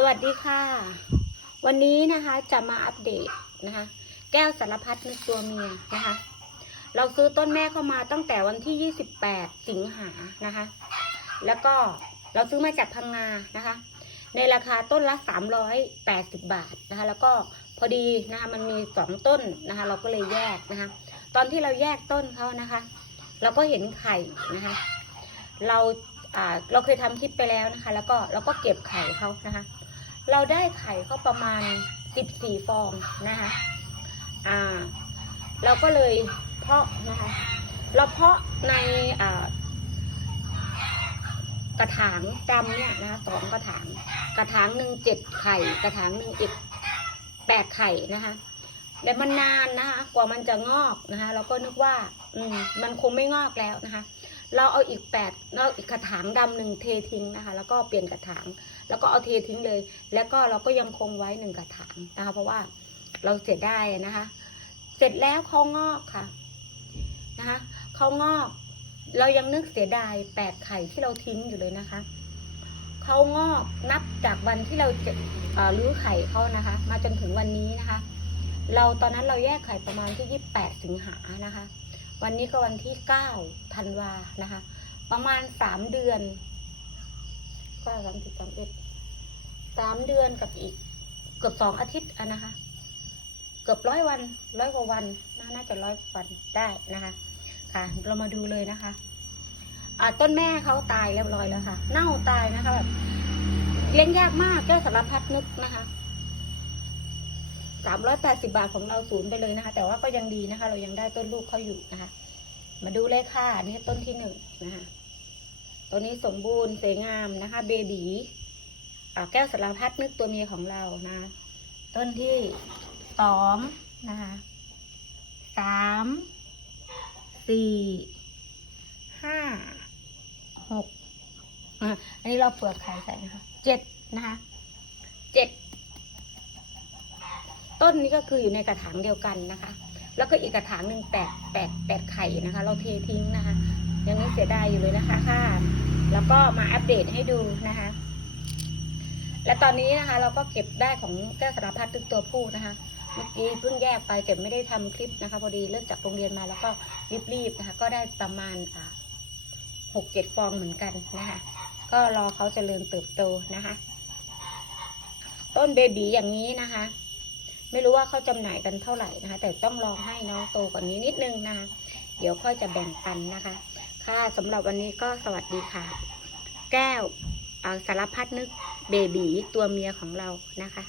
สวัสดีค่ะ วันนี้นะคะจะมาอัปเดตนะคะ แก้วสารพัดนึกตัวเมียนะคะ เราซื้อต้นแม่เข้ามาตั้งแต่วันที่ 28 สิงหานะคะ แล้วก็เราซื้อมาจากพังงานะคะ ในราคาต้นละ 380 บาทนะคะ แล้วก็พอดีนะคะมันมีสองต้นนะคะ เราก็เลยแยกนะคะ ตอนที่เราแยกต้นเขานะคะ เราก็เห็นไข่นะคะ เราอ่าเราเคยทำคลิปไปแล้วนะคะ แล้วก็เราก็เก็บไข่เขานะคะ เราได้ไข่เขาประมาณ 14 ฟองนะคะอ่าเราก็เลยเพาะนะคะเราเพาะในอ่ากระถางดำเนี่ยนะคะสองกระถาง กระถางหนึ่งเจ็ดไข่ กระถางหนึ่งอีกแปดไข่นะคะแต่มันนานนะคะกว่ามันจะงอกนะคะ เราก็นึกว่า อืมมันคงไม่งอกแล้วนะคะ เราเอาอีกแปดเราอีกกระถางดำหนึ่งเททิ้งนะคะ แล้วก็เปลี่ยนกระถาง แล้วก็เอาเททิ้งเลย แล้วก็เราก็ยังคงไว้หนึ่งกระถางนะคะ เพราะว่าเราเสียได้นะคะ เสร็จแล้วเขางอกค่ะนะคะเขางอก เรายังนึกเสียดายแปดไข่ที่เราทิ้งอยู่เลยนะคะเขางอกนับจากวันที่เราจะเอ่อรื้อไข่เขานะคะ มาจนถึงวันนี้นะคะ เราตอนนั้นเราแยกไข่ประมาณที่ยี่สิบแปดสิงหานะคะ วันนี้ก็วันที่เก้าธันวานะคะ ประมาณสามเดือนก็สามสิบสามเอ็ดสามเดือนกับอีกเกือบสองอาทิตย์อะนะคะ เกือบร้อยวันร้อยกว่าวันน่าจะร้อยวันได้นะคะ ค่ะ เรามาดูเลยนะคะอ่าต้นแม่เขาตายเรียบร้อยแล้วค่ะ เน่าตายนะคะแบบเลี้ยงยากมากแก้วสารพัดนึกนะคะ สามร้อยแปดสิบาทของเราศูนย์ไปเลยนะคะ แต่ว่าก็ยังดีนะคะ เรายังได้ต้นลูกเขาอยู่นะคะ มาดูเลยค่ะนี่ต้นที่หนึ่งนะคะตัวนี้สมบูรณ์สวยงามนะคะเบบีอ่าแก้วสารพัดนึกตัวเมียของเรานะ ต้นที่สองนะคะสามสี่ห้าหกอันนี้เราเปลือกไข่ใส่นะคะเจ็ดนะคะเจ็ด ต้นนี้ก็คืออยู่ในกระถางเดียวกันนะคะ แล้วก็อีกกระถางหนึ่งแปดแปดแปดไข่นะคะ เราเททิ้งนะคะยังนึกเสียดายอยู่เลยนะคะค่ะแล้วก็มาอัปเดตให้ดูนะคะ และตอนนี้นะคะ เราก็เก็บได้ของแก้วสารพัดตึกตัวผู้นะคะเมื่อกี้เพิ่งแยกไปแต่ไม่ได้ทำคลิปนะคะ พอดีเลิกจากโรงเรียนมาแล้วก็รีบๆนะคะ ก็ได้ประมาณหกเจ็ดฟองเหมือนกันนะคะ ก็รอเขาจเจริญเติบโตนะคะ ต้นเบบีอย่างนี้นะคะ ไม่รู้ว่าเขาจำหน่ายกันเท่าไหร่นะคะ แต่ต้องรอให้น้องโตกว่านี้นิดนึงนะคะเดี๋ยวค่อยจะแบ่งปันนะคะ ค่ะสำหรับวันนี้ก็สวัสดีค่ะ แก้วสารพัดนึกเบบีตัวเมียของเรานะคะ